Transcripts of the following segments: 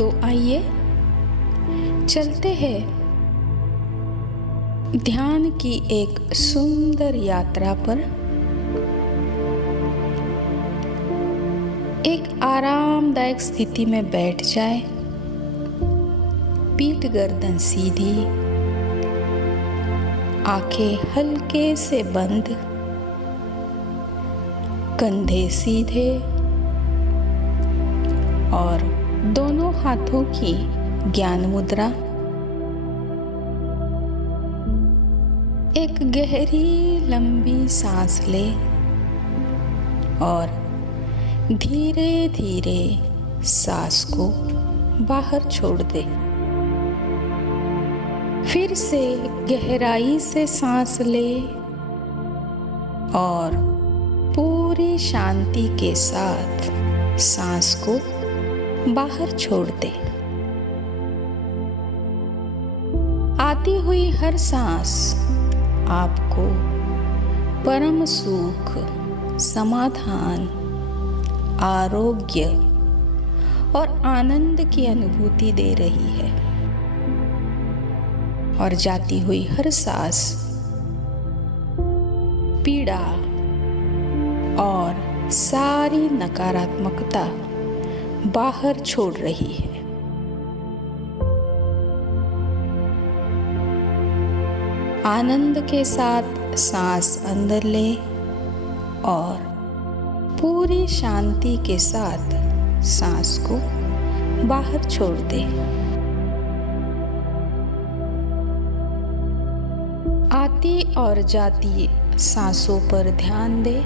तो आइए चलते हैं ध्यान की एक सुंदर यात्रा पर। एक आरामदायक स्थिति में बैठ जाए, पीठ गर्दन सीधी, आंखें हल्के से बंद, कंधे सीधे और दोनों हाथों की ज्ञान मुद्रा। एक गहरी लंबी सांस ले और धीरे धीरे सांस को बाहर छोड़ दे। फिर से गहराई से सांस ले और पूरी शांति के साथ सांस को बाहर छोड़ दे। आती हुई हर सांस आपको परम सुख, समाधान, आरोग्य और आनंद की अनुभूति दे रही है और जाती हुई हर सांस पीड़ा और सारी नकारात्मकता बाहर छोड़ रही है। आनंद के साथ सांस अंदर ले और पूरी शांति के साथ सांस को बाहर छोड़ दे। आती और जाती सांसों पर ध्यान दे।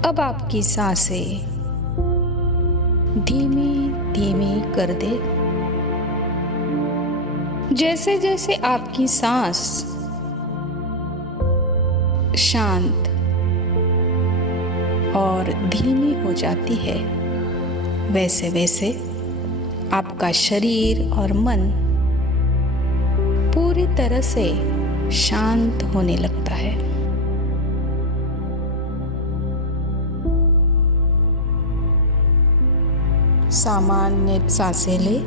अब आपकी सांसें धीमी धीमी कर दे। जैसे जैसे आपकी सांस शांत और धीमी हो जाती है, वैसे वैसे आपका शरीर और मन पूरी तरह से शांत होने लगता है। सामान्य सांसें ले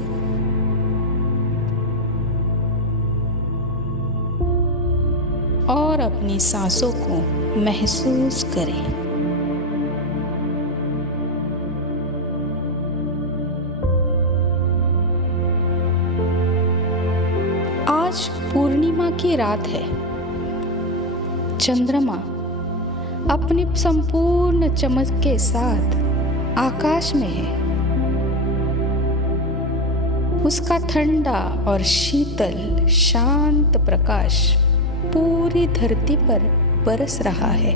और अपनी सांसों को महसूस करें। आज पूर्णिमा की रात है। चंद्रमा अपनी संपूर्ण चमक के साथ आकाश में है। उसका ठंडा और शीतल शांत प्रकाश पूरी धरती पर बरस रहा है।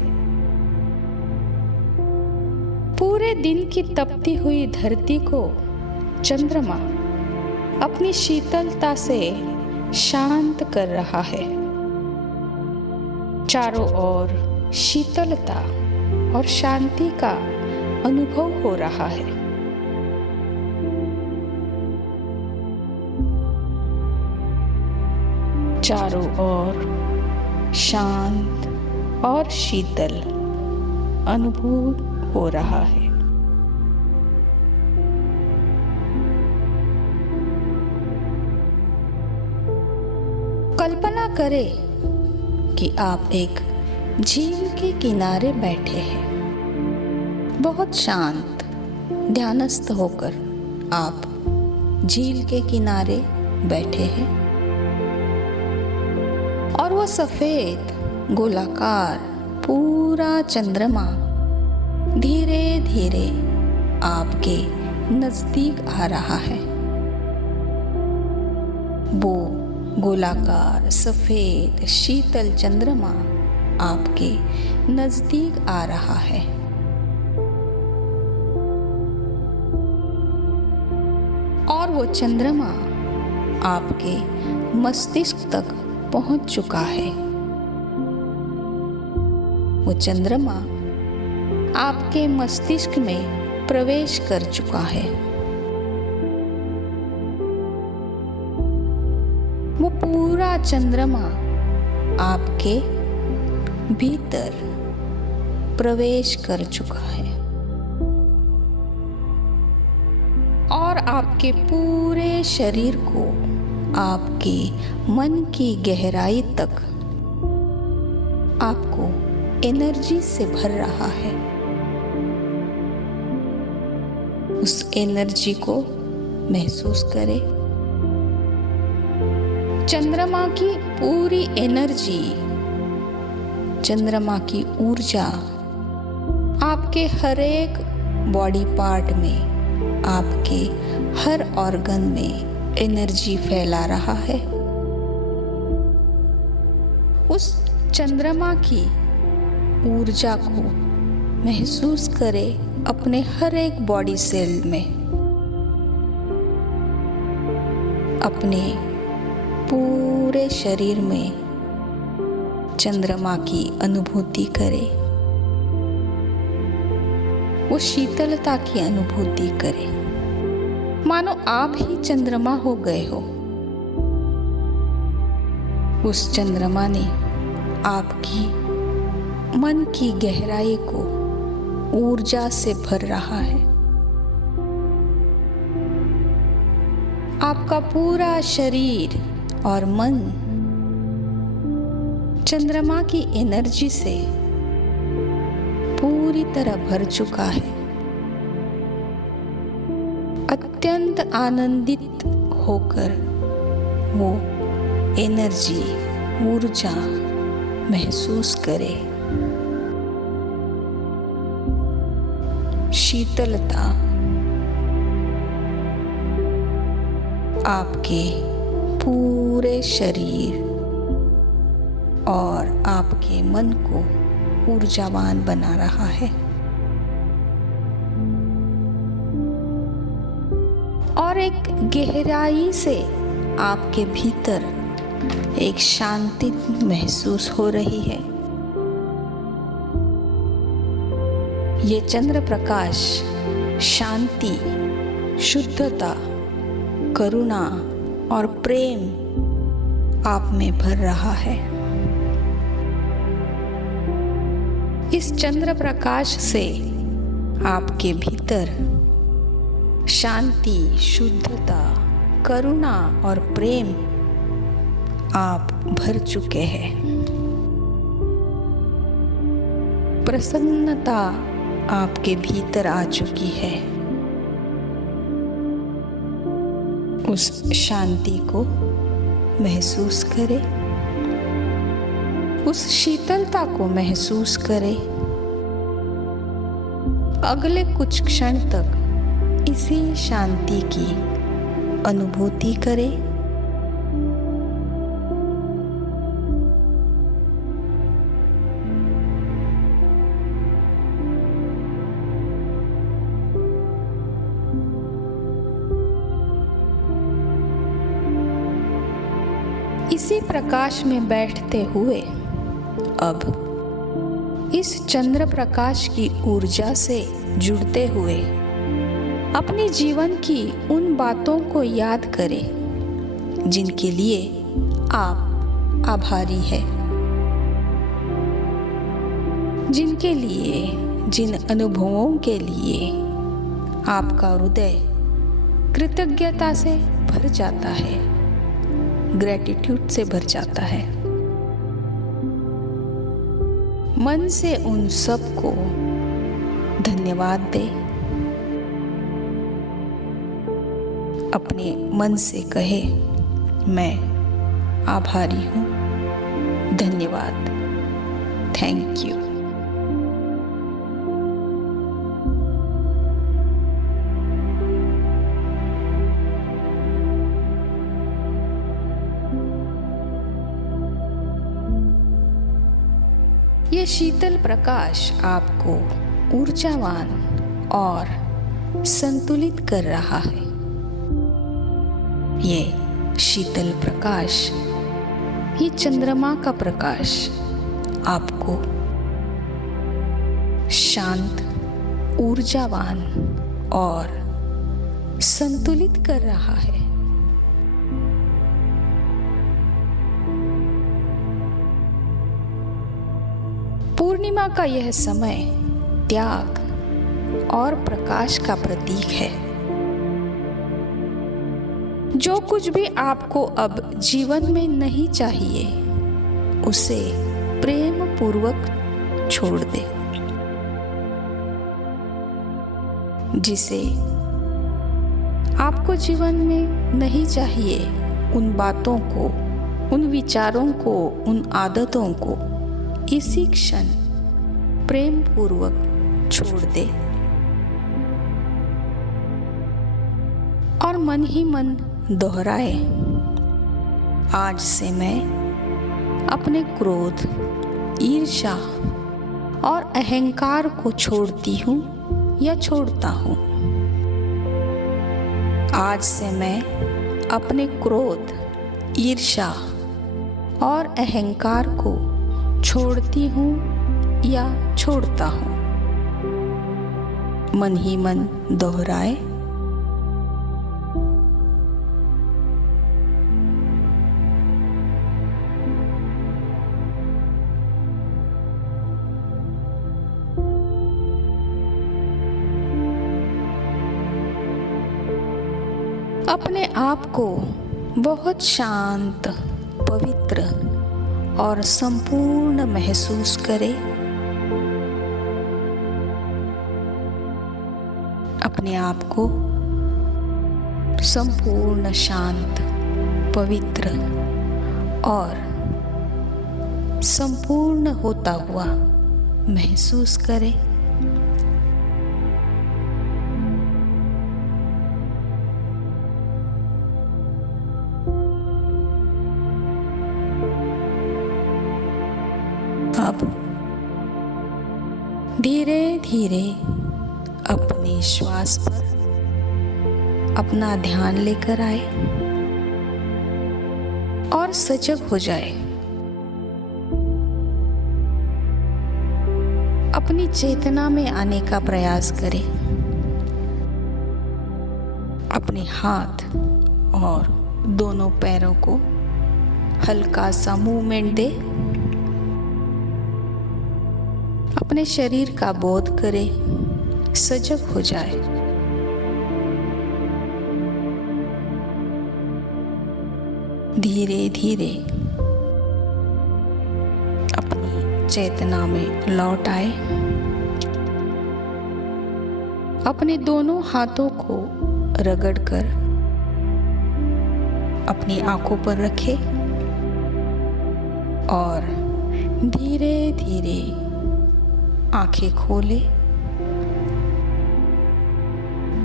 पूरे दिन की तपती हुई धरती को चंद्रमा अपनी शीतलता से शांत कर रहा है। चारों ओर शीतलता और शांति का अनुभव हो रहा है। चारों ओर शांत और शीतल अनुभूत हो रहा है। कल्पना करें कि आप एक झील के किनारे बैठे हैं। बहुत शांत, ध्यानस्थ होकर आप झील के किनारे बैठे हैं और वो सफेद गोलाकार पूरा चंद्रमा धीरे धीरे आपके नजदीक आ रहा है। वो गोलाकार सफेद शीतल चंद्रमा आपके नजदीक आ रहा है। और वो चंद्रमा आपके मस्तिष्क तक पहुंच चुका है। वो चंद्रमा आपके मस्तिष्क में प्रवेश कर चुका है। वो पूरा चंद्रमा आपके भीतर प्रवेश कर चुका है। और आपके पूरे शरीर को आपके मन की गहराई तक आपको एनर्जी से भर रहा है। उस एनर्जी को महसूस करें। चंद्रमा की पूरी एनर्जी, चंद्रमा की ऊर्जा आपके हर एक बॉडी पार्ट में, आपके हर ऑर्गन में एनर्जी फैला रहा है। उस चंद्रमा की ऊर्जा को महसूस करें अपने हर एक बॉडी सेल में। अपने पूरे शरीर में चंद्रमा की अनुभूति करें। वो शीतलता की अनुभूति करें, मानो आप ही चंद्रमा हो गए हो। उस चंद्रमा ने आपकी मन की गहराई को ऊर्जा से भर रहा है। आपका पूरा शरीर और मन चंद्रमा की एनर्जी से पूरी तरह भर चुका है। अत्यंत आनंदित होकर वो एनर्जी, ऊर्जा महसूस करे। शीतलता आपके पूरे शरीर और आपके मन को ऊर्जावान बना रहा है। और एक गहराई से आपके भीतर एक शांति महसूस हो रही है। ये चंद्र प्रकाश शांति, शुद्धता, करुणा और प्रेम आप में भर रहा है। इस चंद्र प्रकाश से आपके भीतर शांति, शुद्धता, करुणा और प्रेम आप भर चुके हैं। प्रसन्नता आपके भीतर आ चुकी है। उस शांति को महसूस करें, उस शीतलता को महसूस करें। अगले कुछ क्षण तक इसी शांति की अनुभूति करें। इसी प्रकाश में बैठते हुए अब इस चंद्र प्रकाश की ऊर्जा से जुड़ते हुए अपने जीवन की उन बातों को याद करें जिनके लिए आप आभारी हैं, जिनके लिए, जिन अनुभवों के लिए आपका हृदय कृतज्ञता से भर जाता है, ग्रैटिट्यूड से भर जाता है। मन से उन सब को धन्यवाद दे। अपने मन से कहे, मैं आभारी हूँ, धन्यवाद, थैंक यू। ये शीतल प्रकाश आपको ऊर्जावान और संतुलित कर रहा है। ये शीतल प्रकाश, ये चंद्रमा का प्रकाश आपको शांत, ऊर्जावान और संतुलित कर रहा है। पूर्णिमा का यह समय त्याग और प्रकाश का प्रतीक है। जो कुछ भी आपको अब जीवन में नहीं चाहिए उसे प्रेम पूर्वक छोड़ दे। जिसे आपको जीवन में नहीं चाहिए उन बातों को, उन विचारों को, उन आदतों को इसी क्षण प्रेम पूर्वक छोड़ दे और मन ही मन दोहराए, आज से मैं अपने क्रोध, ईर्ष्या और अहंकार को छोड़ती हूँ या छोड़ता हूँ। आज से मैं अपने क्रोध, ईर्ष्या और अहंकार को छोड़ती हूँ या छोड़ता हूँ। मन ही मन दोहराए। अपने आप को बहुत शांत, पवित्र और संपूर्ण महसूस करें। अपने आप को संपूर्ण शांत, पवित्र और संपूर्ण होता हुआ महसूस करें। अब धीरे धीरे अपने श्वास पर अपना ध्यान लेकर आए और सजग हो जाए। अपनी चेतना में आने का प्रयास करें। अपने हाथ और दोनों पैरों को हल्का सा मूवमेंट दे। अपने शरीर का बोध करें, सजग हो जाए। धीरे धीरे अपनी चेतना में लौट आए। अपने दोनों हाथों को रगड़कर अपनी आंखों पर रखें और धीरे धीरे आंखें खोले।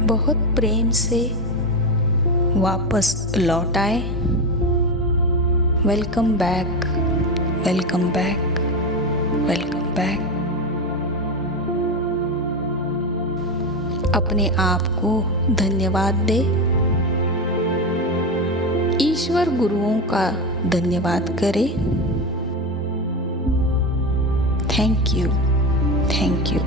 बहुत प्रेम से वापस लौट आए। Welcome back, welcome back, welcome back. अपने आप को धन्यवाद दे। ईश्वर गुरुओं का धन्यवाद करें। Thank you, thank you.